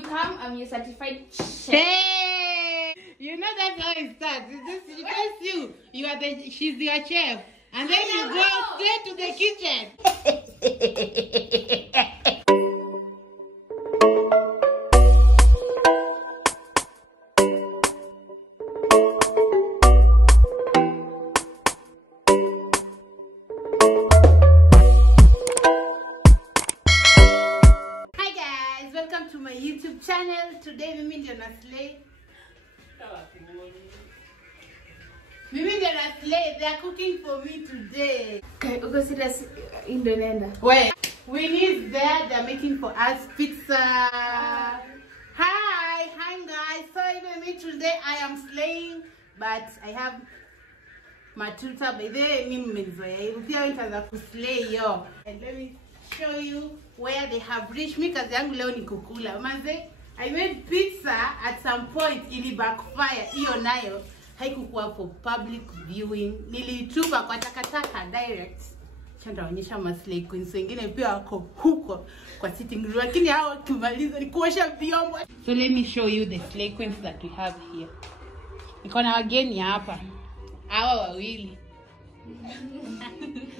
you come, I'm your certified chef. Hey! You know that's how it starts. She tells you are she's your chef. And then you go straight to the kitchen. Hi guys, welcome to my YouTube channel. Today mimi ndio na slay. They are cooking for me today. Okay, uko serious Indonesian. Wait, Winnie's there. They're making for us pizza. Hi guys. So even me today, I am slaying, but I have matuta. By the way, yo. And let me show you where they have reached me. Cause leo ni kukula. Manze, I made pizza at some point. Ili backfire. Iyo nayo. Haikuwa for public viewing. Nilitupa kwa takataka direct. Chanda onyesha maslay queens wengine pia wako huko kwa sitting room. Lakini hao kimaliza ni kuosha vyombo. So let me show you the slay queens that we have here. Niko na wageni hapa. Hawa wawili.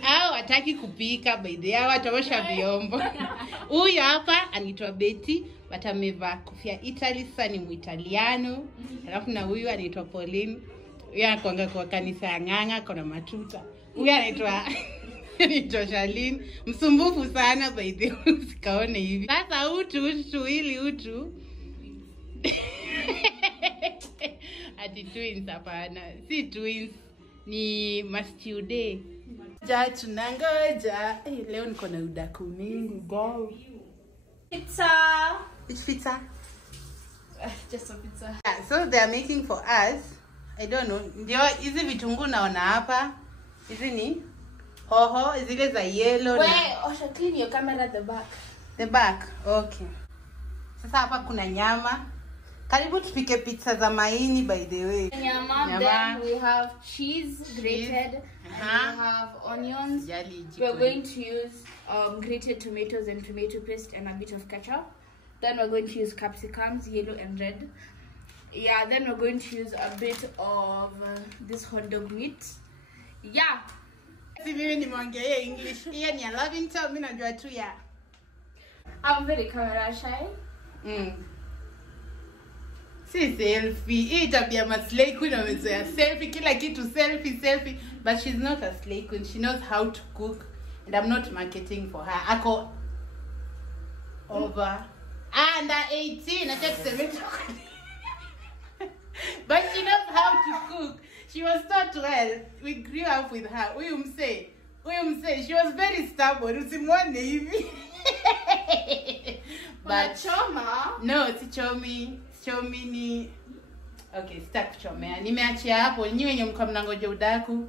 Hao wataki kupika by the way, wataosha vyombo. Huyu hapa anaitwa Betty, but amevaa kofia Italy, sasa ni Muitaliano. Alafu na huyu anaitwa Pauline. Huyu anakuanga kwa kanisa ya Ng'ang'a, kuna matuta. Huyu anaitwa Charlene, msumbufu sana by the way, usikaone hivi. Sasa utu ati twins hapana, si twins, ni mastude. Tunangoja. Leo niko na udaku mingi go. Pizza. Which pizza? Just a pizza. Yeah, so they are making for us. I don't know. Ndio hizi vitunguu naona hapa. Hizi ni hoho, zile za yellow. Wait, Osha, clean your camera at the back. The back. Okay. Sasa hapa kuna nyama. Karibu tupike pizza za maini by the way. Nyama. Then we have cheese grated. And we have onions. We're going to use grated tomatoes and tomato paste and a bit of ketchup. Then we're going to use capsicums, yellow and red. Yeah, then we're going to use a bit of this hot dog meat. Yeah. Mimi nimeongea English. Hiyo ni Lavington, mimi najua tu ya. I'm very camera shy. Si selfie. Hii tabia maslay queen amezoea selfie, kila kitu selfie. But she's not a slay queen. She knows how to cook. And I'm not marketing for her. Ako over under 18. I just said but she knows how to cook. She was taught well. We grew up with her. Uyumse. She was very stubborn. Usimwone hivi. But choma. No, si chomi. Chomi ni okay, sitaki kuchomea. Nimeachia hapo. Nyinyi wenye mko mnangoja udaku.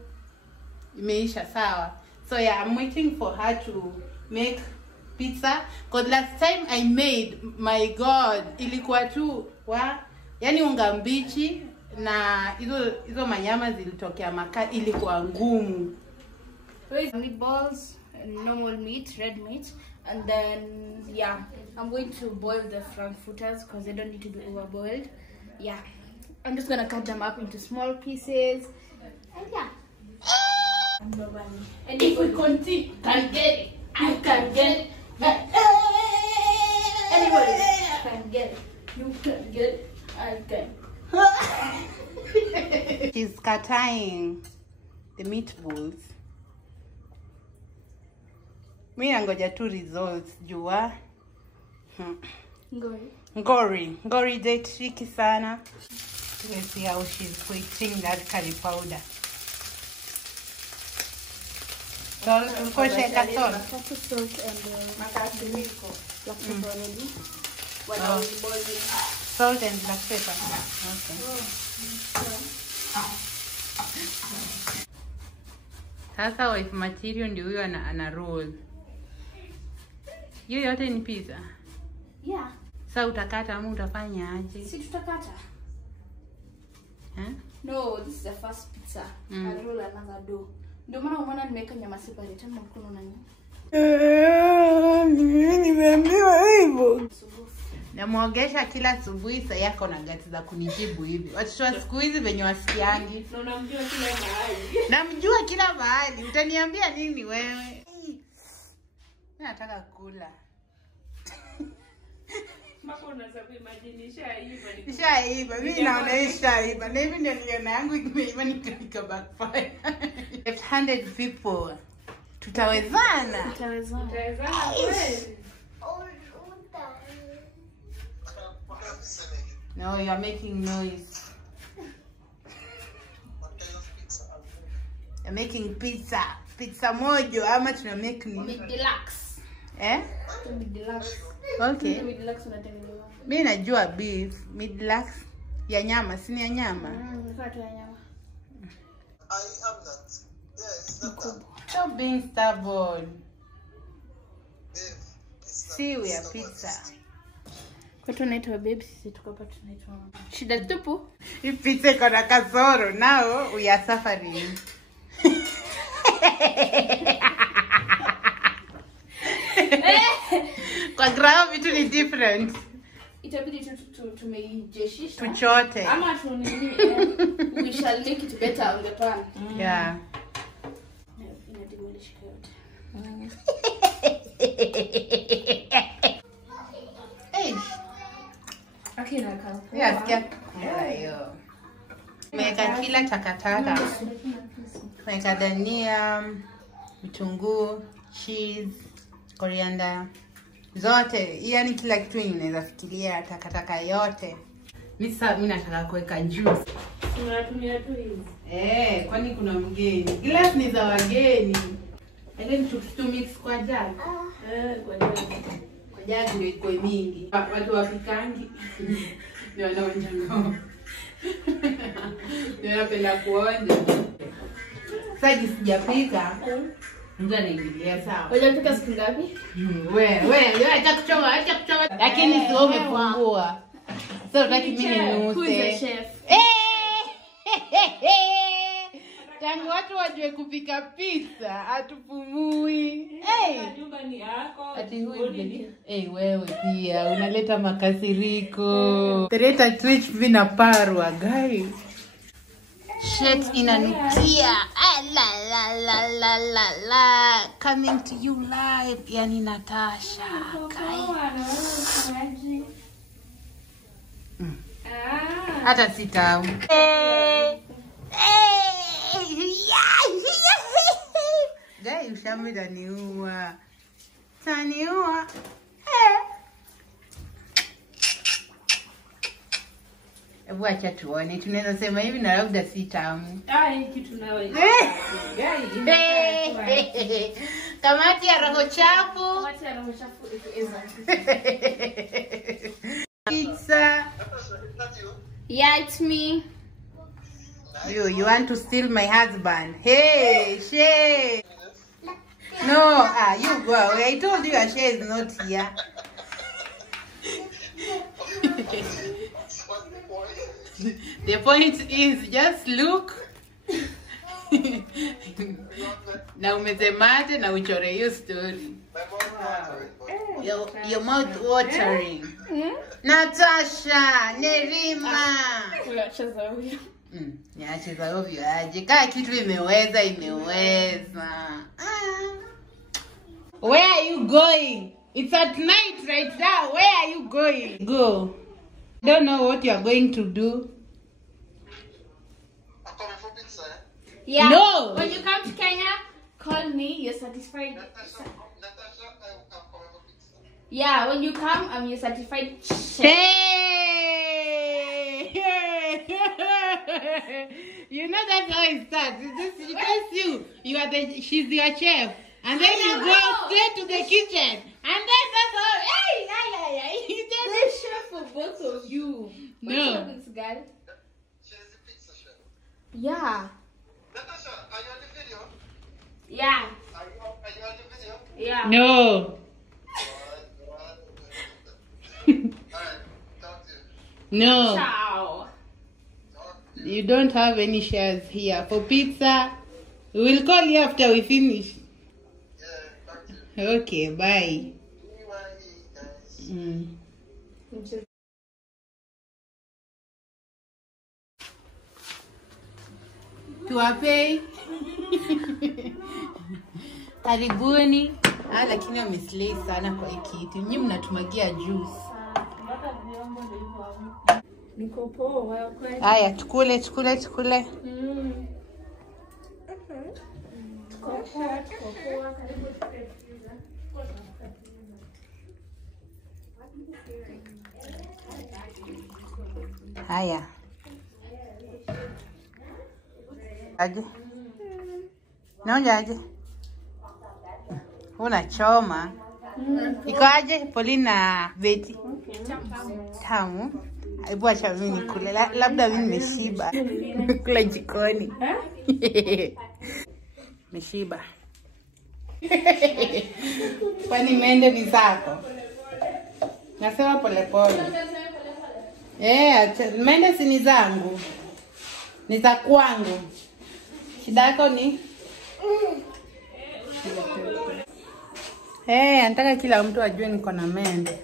Imeisha sawa. So yeah, I'm waiting for her to make pizza. Cause last time I made, my god, ilikuwa tu yani unga mbichi na hizo manyama zilitokea makaa, ilikuwa ngumu. Meatballs, normal meat, red meat, and then yeah, I'm going to boil the frankfurters because they don't need to be overboiled. Yeah, I'm just gonna cut them up into small pieces, and yeah. And if we continue, can get it. I can get it. Anybody can get it. You can get it. I can. She's cutting the meatballs. Mimi nangoja tu results jua. Ngori they tricky sana. Let's see how she's putting that curry powder. Salt and salt and black pepper already. Salt and black pepper. Okay. Sasa wife material ndio huyo ana roll. Hiyo yote ni pizza? Yeah. Sasa utakata ama utafanya aje? Si tutakata. No, this is the first pizza. I roll another dough. Ndio maana umeona nimeweka nyama separate ama mkono nani? Nimeambiwa hivyo. Namuogesha kila asubuhi, sasa yako na gati za kunijibu hivi. Watoto wa siku hizi venye wasikiangi. Na unamjua kila mahali. Namjua kila mahali. Utaniambia nini wewe? Mimi nataka kula. Mako unaweza kuimagine shaiba. Shaiba. Mimi naona shaiba. Na hivi ndio niliona yangu imeiva nika backfire. Left-handed people. Tutawezana. Tutawezana kweli. No, you are making noise. What kind of pizza? You're making pizza. Pizza mojo ama tuna make ni? Mid deluxe. Mid deluxe. Okay. Mid deluxe unatengeneza. Mimi najua beef, mid deluxe ya nyama, si ni ya nyama. Nafaa ya nyama. I am that. Yeah, it's not that. Stop being stubborn. Beef. It's not. See, we it's are not pizza. what Kwa tunaitwa babe, sisi tuko hapa tunaitwa shida tupu. Hii pizza iko na kasoro. Now we are suffering. Kwa grao vitu ni different. Itabidi tumeijeshisha. Tuchote. Ama tunini, we shall make it better on the pan. Yeah. Ina demolish yote. Hey. Okay, na kama. Yeah, sikia kula hiyo. Tumeweka kila takataka. Tumeweka dania, vitunguu, cheese, coriander, zote. Yaani kila kitu inaweza fikiria, takataka yote. Mimi nataka kuweka juice. Tunatumia tu hizi. Kwani kuna mgeni. Glass ni za wageni. Then to mix kwa jug. Kwa jagi. Kwa jagi ndio iko mingi. Watu wapikangi. Ndio wanaonja ngoma. Ndio napenda kuonja. Sasa sijapika. Mtu anaingilia sawa. Hujapika siku ngapi? Wewe acha kuchoma. Lakini sio umefungua. Sasa unataka mimi niuse. Who is the chef? Tangu watu wajue kupika pizza, hatupumui. Nyumba ni yako. Ati huyu wewe pia unaleta makasiriko. Tereta twitch vina parwa guys. Shit inanukia. La. Coming to you live. Yani Natasha. Hata sitamu. Gai ushambi taniua. Taniua. Ebu acha tuone. Tunaweza sema hivi na labda sitamu. Hii kitu nawe. Kamati ya roho chafu. Kamati ya roho chafu ikiweza. Pizza. Yeah, it's me. You want to steal my husband? Hey, Shay. No, you go away. I told you Shay is not here. The point is just look. Na umezemate na uchore hiyo story. Your mouth watering. Natasha, Nerima. Unacheza huyo. Niacheza ovyo aje. Kaa kitu imeweza. Where are you going? It's at night right now. Where are you going? Go. Don't know what you are going to do. I'm coming for pizza. Yeah. No. When you come to Kenya, call me. You're satisfied. Natasha, I'm coming for pizza. Yeah, when you come, I'm your certified chef. Hey! You know that's how it starts. It's just because you are she's your chef. And then you go straight to the kitchen. And then that's all. Hey! The chef for both of you. No. What's up, girl? She's the pizza chef. Yeah. Natasha, are you on the video? Yeah. Are you on the video? Yeah. No. Alright, talk to you. No. Ciao. You don't have any shares here. For pizza, we will call you after we finish. Yeah, talk to you. Okay, bye. Bye, guys. Tuwape. Karibuni. Lakini wameslay sana kwa hii kitu. Nyinyi mnatumagia juice. Niko poa. Haya, tukule. Haya. Aje. Naonja aje. Unachoma. Iko aje Polina Betty? Tamu. Hebu acha mimi nikule. Labda mimi nimeshiba. Kula jikoni. Nimeshiba. Kwani mende ni zako? Nasema polepole. Mende si ni zangu. Ni za kwangu. Shida yako ni? Nataka kila mtu ajue niko na mende.